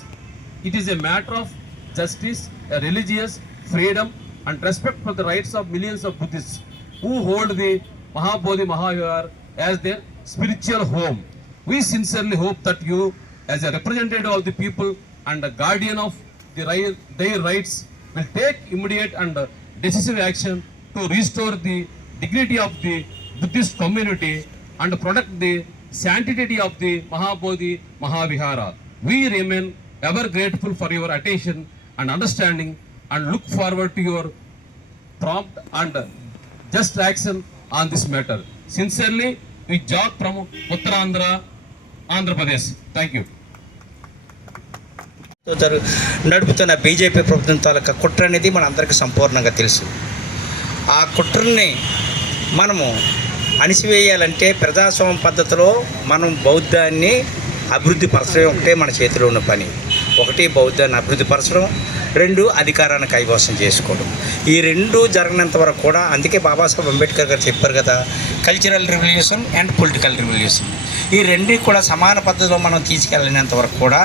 It is a matter of justice, a religious freedom and respect for the rights of millions of Buddhists who hold the Mahabodhi Mahayar as their spiritual home. We sincerely hope that you, as a representative of the people and a guardian of their rights, will take immediate and decisive action to restore the dignity of the Buddhist community and protect the sanctity of the Mahabodhi Mahavihara. We remain ever grateful for your attention and understanding and look forward to your prompt and just action on this matter. Sincerely, we Jog from Uttarandhra, Andhra Pradesh. Thank you. నడుపుతున్న BJP ప్రభుత్వం తాలూకా కుట్ర అనేది మన అందరికీ సంపూర్ణంగా తెలుసు. ఆ కుట్రని మనము అణిసివేయాలంటే ప్రజాస్వామ్య పద్ధతిలో మనం బౌద్ధాన్ని అభివృద్ధి పరచడం ఒకటే మన చేతిలో ఉన్న పని. ఒకటి బౌద్ధాన్ని అభివృద్ధి పరచడం, రెండు అధికారాన్ని కైవసం చేసుకోవడం. ఈ రెండు జరగనంత వరకు కూడా, అందుకే బాబాసాహెబ్ అంబేద్కర్ గారు చెప్పారు కదా, cultural revolution and political revolution, ఈ రెండు కూడా సమాన పద్ధతిలో మనం తీసుకెళ్ళినంత వరకు కూడా.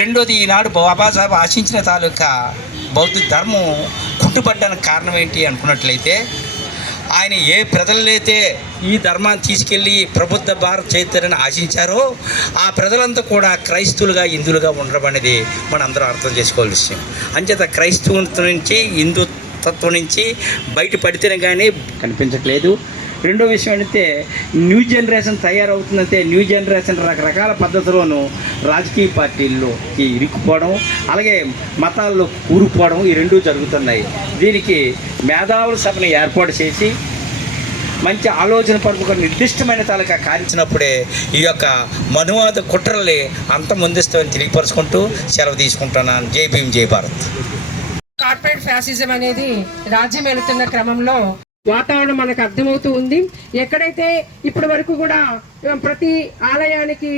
రెండోది, ఈనాడు బాబాసాహెబ్ ఆశించిన తాలూకా బౌద్ధ ధర్మం కుంటుపడ్డానికి కారణం ఏంటి అనుకున్నట్లయితే, ఆయన ఏ ప్రజలైతే ఈ ధర్మాన్ని తీసుకెళ్ళి ప్రబుద్ధ భారత్ చైతన్యాన్ని ఆశించారో ఆ ప్రజలంతా కూడా క్రైస్తవులుగా, హిందువులుగా ఉండడం అనేది మనందరం అర్థం చేసుకోవాల్సిన విషయం. అంచేత క్రైస్తవత్వం నుంచి, హిందుత్వం నుంచి బయటపడితేనే కానీ కనిపించట్లేదు. రెండో విషయం ఏంటంటే, న్యూ జనరేషన్ తయారవుతుందంటే న్యూ జనరేషన్ రకరకాల పద్ధతిలోనూ రాజకీయ పార్టీల్లోకి ఇరుక్కుపోవడం, అలాగే మతాల్లో కూరుకుపోవడం, ఈ రెండూ జరుగుతున్నాయి. దీనికి మేధావుల సభను ఏర్పాటు చేసి మంచి ఆలోచన పరుపు నిర్దిష్టమైన తాలూకా కార్యించినప్పుడే ఈ యొక్క మనువాద కుట్రల్ని అంతమొందిస్తామని తెలియపరుచుకుంటూ సెలవు తీసుకుంటున్నాను. జై భీమ్, జై భారత్. కార్పొరేట్ ఫ్యాసిజం అనేది రాజ్యం వెళుతున్న క్రమంలో వాతావరణం మనకు అర్థమవుతూ ఉంది. ఎక్కడైతే ఇప్పటి వరకు కూడా ప్రతి ఆలయానికి,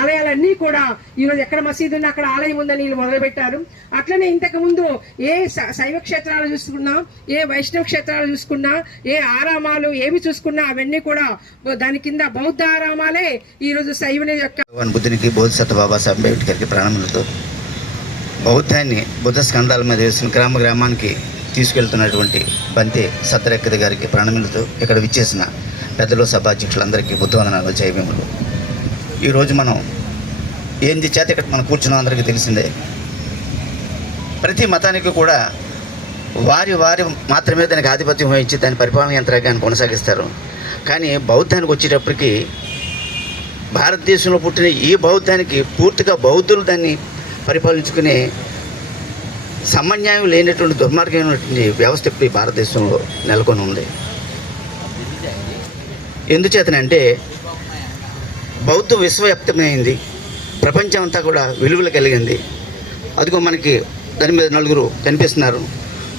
ఆలయాలన్నీ కూడా ఈరోజు ఎక్కడ మసీదు ఉన్నా అక్కడ ఆలయం ఉందని వీళ్ళు మొదలుపెట్టారు. అట్లనే ఇంతకు ముందు ఏ శైవ క్షేత్రాలు చూసుకున్నా, ఏ వైష్ణవ క్షేత్రాలు చూసుకున్నా, ఏ ఆరామాలు ఏవి చూసుకున్నా అవన్నీ కూడా దాని కింద బౌద్ధ ఆరామాలే ఈరోజు శైవుని యొక్క బుద్ధునికి బోధిసత్వ బాబాసాహెబ్ అంబేద్కర్కి ప్రణామాలతో బౌద్ధాన్ని బుద్ధ స్కంధాల మీద వేసిన గ్రామానికి తీసుకెళ్తున్నటువంటి బంతే సత్తరెక్కది గారికి ప్రణామాలతో ఇక్కడ విచ్చేసిన పెద్దలు, సభాధ్యక్షులందరికీ బుద్ధవందనాలు, జయభీములు. ఈరోజు మనం ఏంది చేత ఇక్కడ మనం కూర్చున్నాం అందరికీ తెలిసిందే. ప్రతి మతానికి కూడా వారి మాత్రమే దానికి ఆధిపత్యం వహించి దాని పరిపాలన యంత్రాంగాన్ని కొనసాగిస్తారు. కానీ బౌద్ధానికి వచ్చేటప్పటికి భారతదేశంలో పుట్టిన ఈ బౌద్ధానికి పూర్తిగా బౌద్ధులు దాన్ని పరిపాలించుకునే సమన్యాయం లేనటువంటి దుర్మార్గమైనటువంటి వ్యవస్థ ఇప్పుడు ఈ భారతదేశంలో నెలకొని ఉంది. ఎందుచేతనంటే బౌద్ధం విశ్వవ్యాప్తమైంది, ప్రపంచం అంతా కూడా విలువలు కలిగింది. అదిగో మనకి దాని మీద నలుగురు కనిపిస్తున్నారు.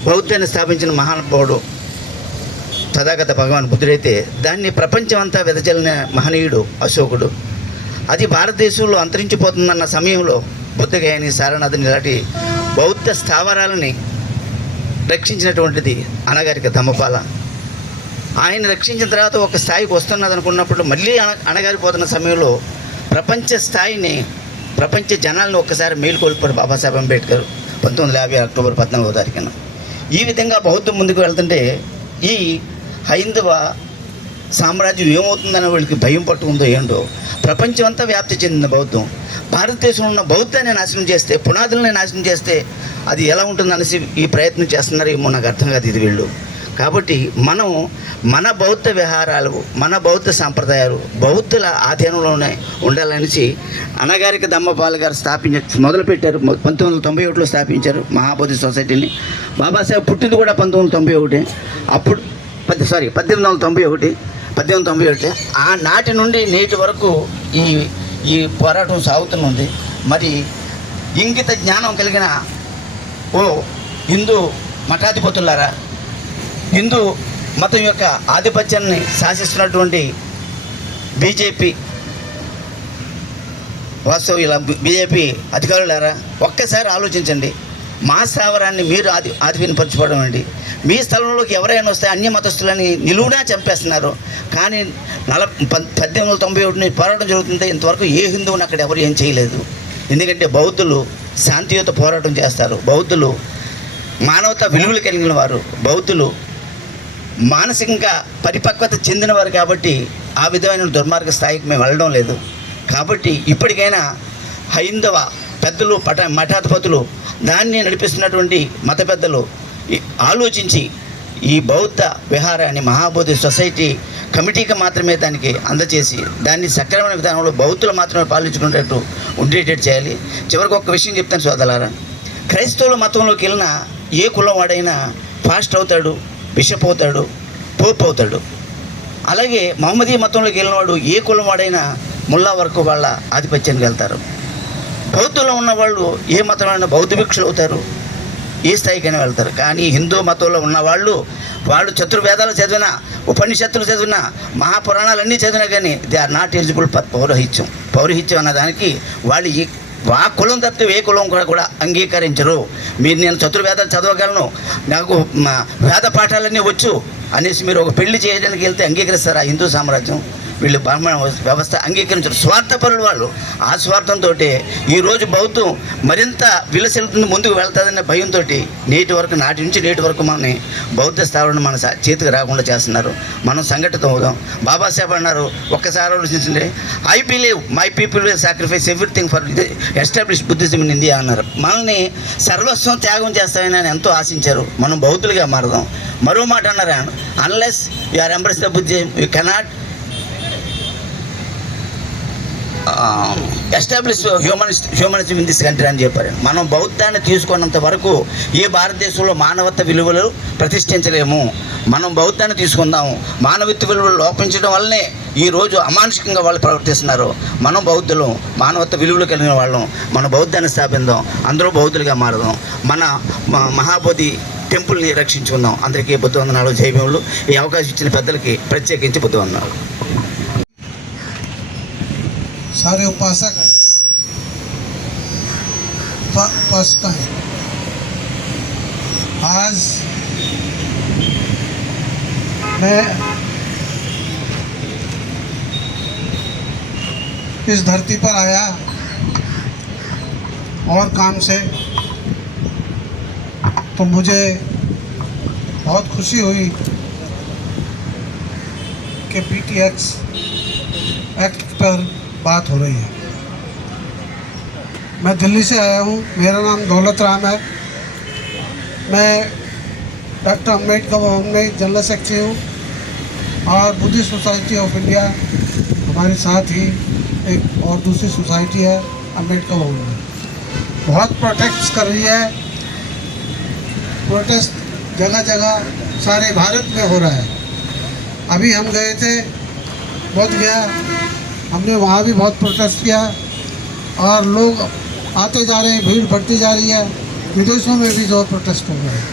బౌద్ధాన్ని స్థాపించిన మహానుభావుడు తథాగత భగవాన్ బుద్ధుడైతే దాన్ని ప్రపంచం అంతా వెదజల్లిన మహనీయుడు అశోకుడు. అది భారతదేశంలో అంతరించిపోతుందన్న సమయంలో బుద్ధగయాని, సారనాథుని ఇలాంటి బౌద్ధ స్థావరాలని రక్షించినటువంటిది అణగారిక ధమ్మపాల. ఆయన రక్షించిన తర్వాత ఒక స్థాయికి వస్తున్నది అనుకున్నప్పుడు మళ్ళీ అణగారిపోతున్న సమయంలో ప్రపంచ స్థాయిని, ప్రపంచ జనాలను ఒక్కసారి మేలుకొల్పాడు బాబాసాహెబ్ అంబేద్కర్ 1950 అక్టోబర్ 14వ తారీఖున. ఈ విధంగా బౌద్ధం ముందుకు వెళ్తుంటే ఈ హైందవ సామ్రాజ్యం ఏమవుతుందని వాళ్ళకి భయం పట్టుకుందో ఏంటో, ప్రపంచం అంతా వ్యాప్తి చెందిన బౌద్ధం భారతదేశంలో ఉన్న బౌద్ధాన్ని నాశనం చేస్తే, పునాదులని నాశనం చేస్తే అది ఎలా ఉంటుందనేసి ఈ ప్రయత్నం చేస్తున్నారు. ఏమో నాకు అర్థం కాదు ఇది వీళ్ళు. కాబట్టి మనం మన బౌద్ధ విహారాలు, మన బౌద్ధ సాంప్రదాయాలు బౌద్ధుల ఆధీనంలోనే ఉండాలనేసి అణగారిక ధమ్మపాల్ గారు మొదలుపెట్టారు. 1991లో స్థాపించారు మహాబోధి సొసైటీని. బాబాసాహెబ్ పుట్టింది కూడా 1991. అప్పుడు 1891. ఆ నాటి నుండి నేటి వరకు ఈ పోరాటం సాగుతున్నది. మరి ఇంగిత జ్ఞానం కలిగిన ఓ హిందూ మఠాధిపతులారా, హిందూ మతం యొక్క ఆధిపత్యాన్ని శాసిస్తున్నటువంటి బీజేపీ వాస్తవ్యుల బీజేపీ అధికారులారా, ఒక్కసారి ఆలోచించండి. మా స్థావరాన్ని మీరు ఆధీనపరచుకోవడం అండి. మీ స్థలంలోకి ఎవరైనా వస్తే అన్య మతస్థులని నిలువునా చంపేస్తున్నారు. కానీ 1891 నుంచి పోరాటం జరుగుతుంది. ఇంతవరకు ఏ హిందువుని అక్కడ ఎవరు ఏం చేయలేదు. ఎందుకంటే బౌద్ధులు శాంతియుత పోరాటం చేస్తారు. బౌద్ధులు మానవతా విలువలు కలిగిన వారు. బౌద్ధులు మానసికంగా పరిపక్వత చెందినవారు. కాబట్టి ఆ విధమైన దుర్మార్గ స్థాయికి మేము వెళ్ళడం లేదు. కాబట్టి ఇప్పటికైనా హైందవ పెద్దలు మఠాధిపతులు దాన్ని నడిపిస్తున్నటువంటి మత పెద్దలు ఆలోచించి ఈ బౌద్ధ విహారాన్ని మహాబోధి సొసైటీ కమిటీకి మాత్రమే దానికి అందజేసి దాన్ని సక్రమణ విధానంలో బౌద్ధులు మాత్రమే పాలించుకునేటట్టు ఉండేటట్టు చేయాలి. చివరికి ఒక విషయం చెప్తాను సోదరులారా, క్రైస్తవుల మతంలోకి వెళ్ళిన ఏ కులం వాడైనా ఫాస్ట్ అవుతాడు, బిషప్ అవుతాడు, పోప్ అవుతాడు. అలాగే మహమ్మదీయ మతంలోకి వెళ్ళినవాడు ఏ కులం వాడైనా ముల్లా వరకు వాళ్ళ ఆధిపత్యానికి వెళ్తారు. బౌద్ధంలో ఉన్నవాళ్ళు ఏ మతంలో బౌద్ధ భిక్షులు అవుతారు, ఏ స్థాయికైనా వెళ్తారు. కానీ హిందూ మతంలో ఉన్నవాళ్ళు చతుర్వేదాలు చదివినా, ఉపనిషత్తులు చదివినా, మహాపురాణాలన్నీ చదివినా కానీ they are not eligible for పౌరహిత్యం అన్నదానికి వాళ్ళు ఆ కులం తప్పితే ఏ కులం కూడా అంగీకరించరు. మీరు నేను చతుర్వేదాలు చదవగలను, నాకు వేద పాఠాలన్నీ వచ్చు అనేసి మీరు ఒక పెళ్లి చేయడానికి వెళ్తే అంగీకరిస్తారు ఆ హిందూ సామ్రాజ్యం? వీళ్ళు బ్రాహ్మణ వ్యవస్థ అంగీకరించరు. స్వార్థపరులు వాళ్ళు. ఆ స్వార్థంతో ఈరోజు బౌద్ధం మరింత విలసిల్లుతుంది, ముందుకు వెళ్తుందనే భయంతో నాటి నుంచి నేటి వరకు మనని బౌద్ధ స్థావరణ మన చేతికి రాకుండా చేస్తున్నారు. మనం సంఘటితం అవుదాం. బాబాసాహెబ్ అన్నారు, ఒక్కసారి ఆలోచించండి, I believe my people will sacrifice everything for establish Buddhism in India అన్నారు. మనల్ని సర్వస్వం త్యాగం చేస్తామని ఆయన ఎంతో ఆశించారు. మనం బౌద్ధులుగా మారదాం. మరో మాట అన్నారు ఆయన, unless you are embrace the Buddhism you cannot establish humanism in this country అని చెప్పారు. మనం బౌద్ధాన్ని తీసుకున్నంత వరకు ఏ భారతదేశంలో మానవత్వ విలువలు ప్రతిష్ఠించలేము. మనం బౌద్ధాన్ని తీసుకుందాము. మానవత్వ విలువలు లోపించడం వల్లనే ఈరోజు అమానుషికంగా వాళ్ళు ప్రవర్తిస్తున్నారు. మనం బౌద్ధులు, మానవత్వ విలువలు కలిగిన వాళ్ళం. మన బౌద్ధాన్ని స్థాపిద్దాం, అందరూ బౌద్ధులుగా మారదాం, మన మహాబోధి టెంపుల్ని రక్షించుకుందాం. అందరికీ బుద్ధ వందనాలు, జైభీములు. ఈ అవకాశం ఇచ్చిన పెద్దలకి ప్రత్యేకించి బుద్ధ వందనాలు. सारे उपासक उपासक हैं। आज मैं इस धरती पर आया और काम से, तो मुझे बहुत खुशी हुई कि PTX एक्ट पर बात हो रही है। मैं दिल्ली से आया हूँ। मेरा नाम दौलत राम है। मैं डॉक्टर अम्बेडकर भवन में जनरल सेक्रेटरी हूँ और बुद्धिस्ट सोसाइटी ऑफ इंडिया हमारे साथ ही एक और दूसरी सोसाइटी है अम्बेडकर भवन में, बहुत प्रोटेस्ट कर रही है। प्रोटेस्ट जगह जगह सारे भारत में हो रहा है। अभी हम गए थे बोध गया, हमने वहाँ भी बहुत प्रोटेस्ट किया और लोग आते जा रहे हैं, भीड़ बढ़ती जा रही है। विदेशों में भी जो प्रोटेस्ट हो रहे हैं।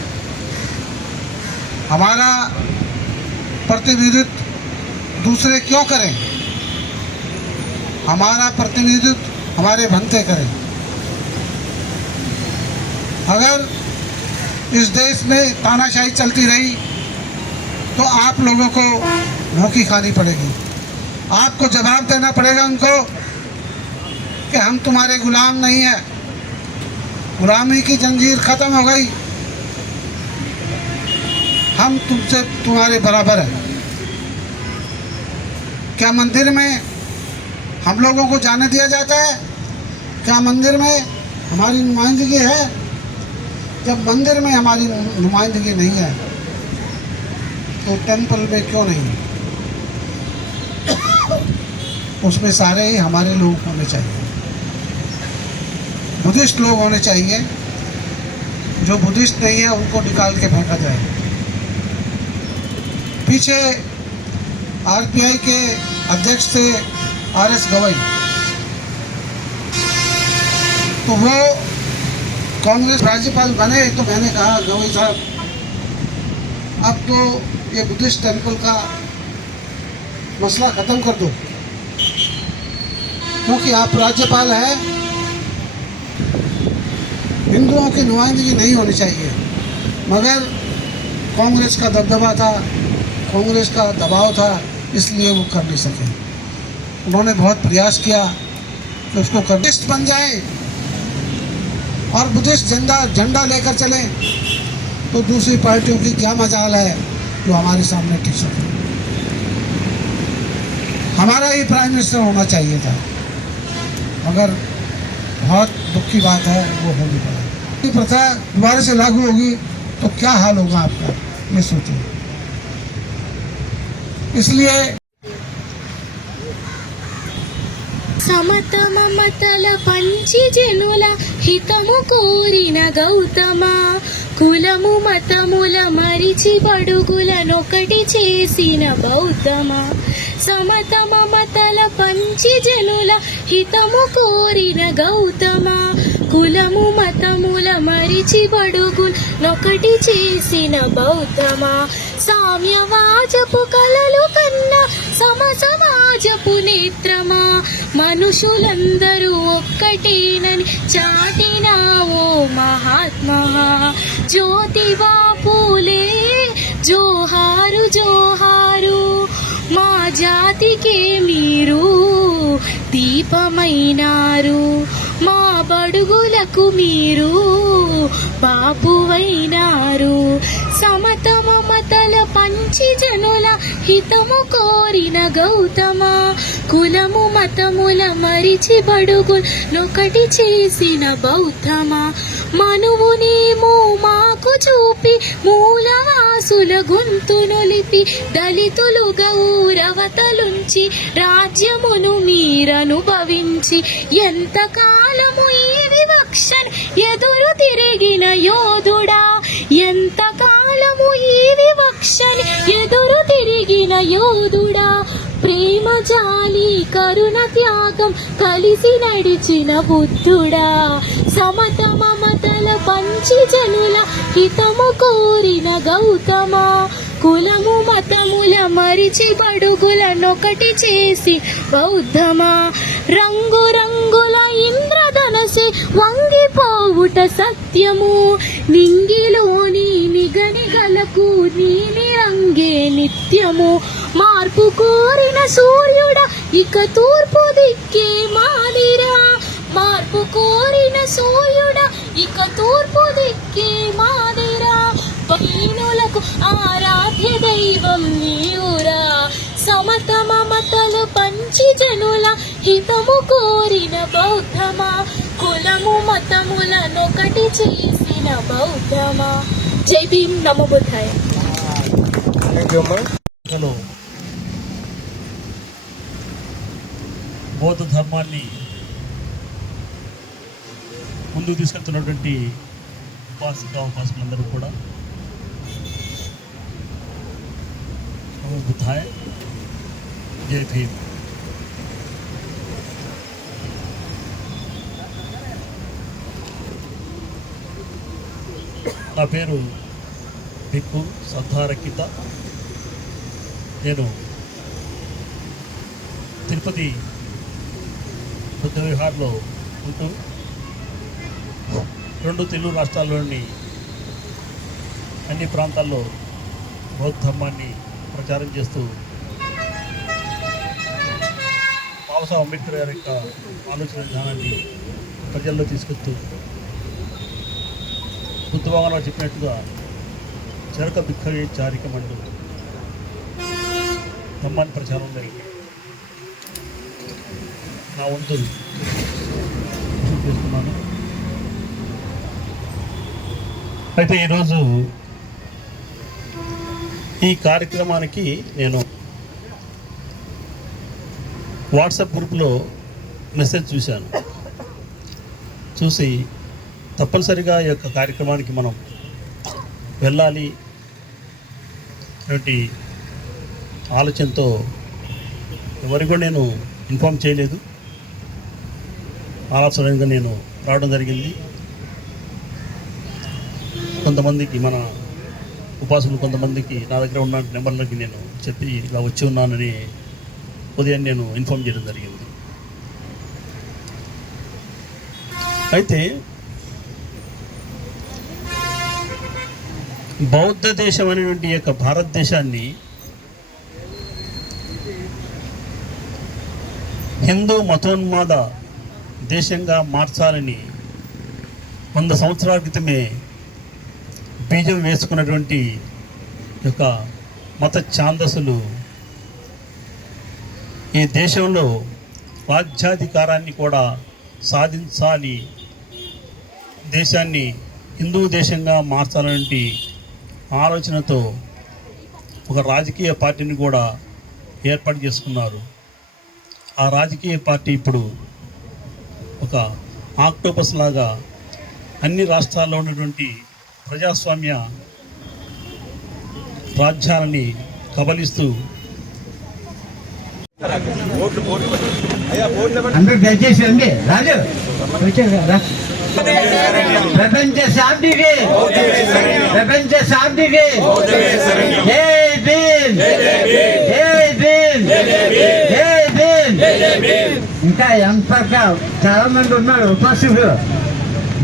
हमारा प्रतिनिधित्व दूसरे क्यों करें? हमारा प्रतिनिधित्व हमारे बनते करें। अगर इस देश में तानाशाही चलती रही तो आप लोगों को धोखी खानी पड़ेगी। आपको जवाब देना पड़ेगा उनको कि हम तुम्हारे गुलाम नहीं हैं। गुलामी की जंजीर ख़त्म हो गई, हम तुमसे तुम्हारे बराबर हैं। क्या मंदिर में हम लोगों को जाने दिया जाता है? क्या मंदिर में हमारी नुमाइंदगी है? जब मंदिर में हमारी नुमाइंदगी नहीं है तो टेंपल में क्यों नहीं? उसमें सारे ही हमारे लोग होने चाहिए, बुद्धिस्ट लोग होने चाहिए। जो बुद्धिस्ट नहीं है उनको निकाल के फेंका जाए। पीछे RPI के अध्यक्ष थे RS गवई, तो वो कांग्रेस राज्यपाल बने तो मैंने कहा गवई साहब अब तो ये बुद्धिस्ट टेम्पल का मसला ख़त्म कर दो, क्योंकि आप राज्यपाल हैं, हिंदुओं की नुमाइंदगी नहीं होनी चाहिए। मगर कांग्रेस का दबदबा था, कांग्रेस का दबाव था, इसलिए वो कर नहीं सके। उन्होंने बहुत प्रयास किया कि उसको बुद्धिस्ट बन जाए और बुद्धिस्ट झंडा लेकर चले, तो दूसरी पार्टियों की क्या मजाल है जो हमारे सामने टिक सके। हमारा ही प्राइम मिनिस्टर होना चाहिए था, मगर बहुत दुख की बात है वो हो नहीं पाया। ये प्रथा दोबारा से लागू होगी तो क्या हाल होगा आपका, ये सोचो। इसलिए సమత మమతల పంచి జనుల హితము కోరిన గౌతమ కులము మతముల మరిచి బడుగులనొకటి చేసిన బౌద్ధమ సమత మమతల పంచి జనుల హితము కోరిన గౌతమ కులము మతముల మరిచి బడుగులనొకటి చేసిన బౌద్ధమ సామ్యవాజపు కలలు కన్నా సమాజపు నేత్రమా మనుషులందరూ ఒక్కటేనని చాటినావో మహాత్మా జ్యోతిబా పూలే జోహారు జోహారు మా జాతికే మీరు దీపమైనారు మా బడుగులకు మీరు బాపువైనారు సమత మమతల పంచి జనుల హితము కోరిన గౌతమ కులము మతముల మరిచి బడుగులొకటి చేసిన బౌద్ధమ మనువునేమో మాకు చూపి మూలవాసుల గొంతునొలిపి దళితులు గౌరవతలుంచి రాజ్యమును మీరనుభవించి ఎంతకాలము ఈ వివక్షను ఎదురు తిరిగిన యోధుడా ఎంతకాలము ఈ వివక్షను ఎదురు తిరిగిన యోధుడా ప్రేమ జాలి కరుణ త్యాగం కలిసి నడిచిన బుద్ధుడా సమత మమతల పంచి జనుల హితము కోరిన గౌతమ కులము మతముల మరిచి బడుగులనొకటి చేసి బౌద్ధమా రంగు రంగుల ఇంద్రధనసి వంగిపోవుట సత్యము నింగిలోని నిగనిగలకు నీలి రంగే నిత్యము మార్పు కోరిన సూర్యుడా ఇక తూర్పు దిక్కే మాదిరా మార్పు కోరిన సూర్యుడా ఇక తూర్పు దిక్కే మాదిరా బహీనులకు ఆరాధ్య దైవం నీవురా సమత మమతలు పంచి జనుల హితము కోరిన బౌద్ధమా కులము మతములనొకటి చేసిన బౌద్ధమా జై భీమ్ నమో బుద్ధాయ. బౌద్ధ ధర్మాన్ని ముందుకు తీసుకెళ్తున్నటువంటి ఉపాసకులందరూ కూడా నమో బుద్ధాయ, జై భీమ్. నా పేరు భిక్కు సద్ధారకిత. నేను తిరుపతి బుద్ధ విహార్లో ఉంటూ 2 తెలుగు రాష్ట్రాల్లోని అన్ని ప్రాంతాల్లో బౌద్ధ ధర్మాన్ని ప్రచారం చేస్తూ బాబాసాహెబ్ అంబేద్కర్ గారి యొక్క ఆలోచన విధానాన్ని ప్రజల్లో తీసుకెళ్తూ బుద్ధ భగవాన్ చెప్పినట్టుగా చరక భిక్షవే చారికమండు ధర్మాన్ని ప్రచారం జరిగింది. నా వంతు చేస్తున్నాను. అయితే ఈరోజు ఈ కార్యక్రమానికి నేను వాట్సాప్ గ్రూప్లో మెసేజ్ చూశాను. చూసి తప్పనిసరిగా ఈ యొక్క కార్యక్రమానికి మనం వెళ్ళాలి అనే ఆలోచనతో ఎవరికి కూడా నేను ఇన్ఫామ్ చేయలేదు. ఆలోచనగా నేను రావడం జరిగింది. కొంతమందికి మన ఉపాసకులు కొంతమందికి నా దగ్గర ఉన్న నెంబర్లకి నేను చెప్పి ఇలా వచ్చి ఉన్నానని ఉదయం నేను ఇన్ఫామ్ చేయడం జరిగింది. అయితే బౌద్ధ దేశం అనేటువంటి యొక్క భారతదేశాన్ని హిందూ మతోన్మాద దేశంగా మార్చాలని 100 సంవత్సరాల క్రితమే బీజం వేసుకున్నటువంటి యొక్క మత ఛాందసులు ఈ దేశంలో రాజ్యాధికారాన్ని కూడా సాధించాలి, దేశాన్ని హిందూ దేశంగా మార్చాలనే ఆలోచనతో ఒక రాజకీయ పార్టీని కూడా ఏర్పాటు చేసుకున్నారు. ఆ రాజకీయ పార్టీ ఇప్పుడు ఒక ఆక్టోపస్ లాగా అన్ని రాష్ట్రాల్లో ఉన్నటువంటి ప్రజాస్వామ్య రాజ్యాలని కబలిస్తూ అందరూ దయచేసి అండి రాజు ప్రపంచ శాంతికి ప్రపంచ శాంతికి జై భీమ్ జై భీమ్ జై భీమ్. ఇంకా ఎంత చాలా మంది ఉన్నారు ఉపాసకులు.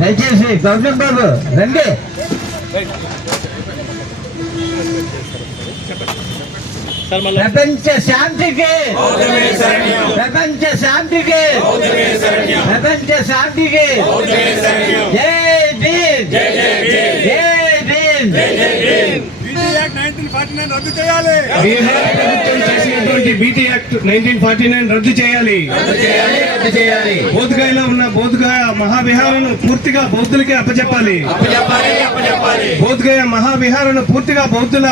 దయచేసి గౌతమ్ బాబు రండి. ప్రపంచ శాంతికి ప్రపంచ శాంతికి ప్రపంచ శాంతికి జై భీమ్ జై భీమ్. బీటీ యాక్ట్ 1949 రద్దు చేయాలి. బోధగయలో ఉన్న బోధగయ మహావిహారను పూర్తిగా బౌద్ధులకే అప్పచెప్పాలి. బోధగయ మహావిహారను పూర్తిగా బౌద్ధుల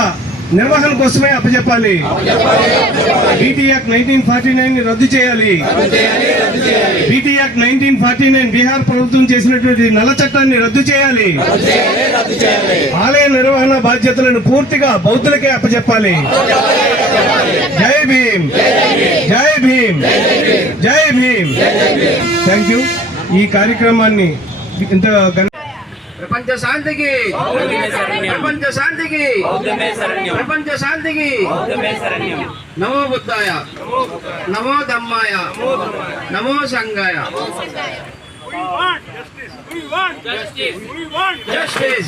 నిర్వహణ కోసమే అప్పచెప్పాలి. బీటీ యాక్ట్ 1949 రద్దు చేయాలి. బీటీ యాక్ట్ 1949 బీహార్ ప్రభుత్వం చేసినటువంటి నల్ల చట్టాన్ని రద్దు చేయాలి. ఆలయ నిర్వహణ బాధ్యతలను పూర్తిగా బౌద్ధులకే అప్పచెప్పాలి. జై భీమ్ జై భీమ్ జై భీమ్. Thank you. ఈ కార్యక్రమాన్ని ఇంత ప్రపంచ శాంతికి ప్రపంచ శాంతికి ప్రపంచ శాంతికి నమో బుద్ధాయ నమో ధమ్మాయ నమో సంఘాయ. Justice. Justice.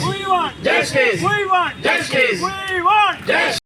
Justice. Justice.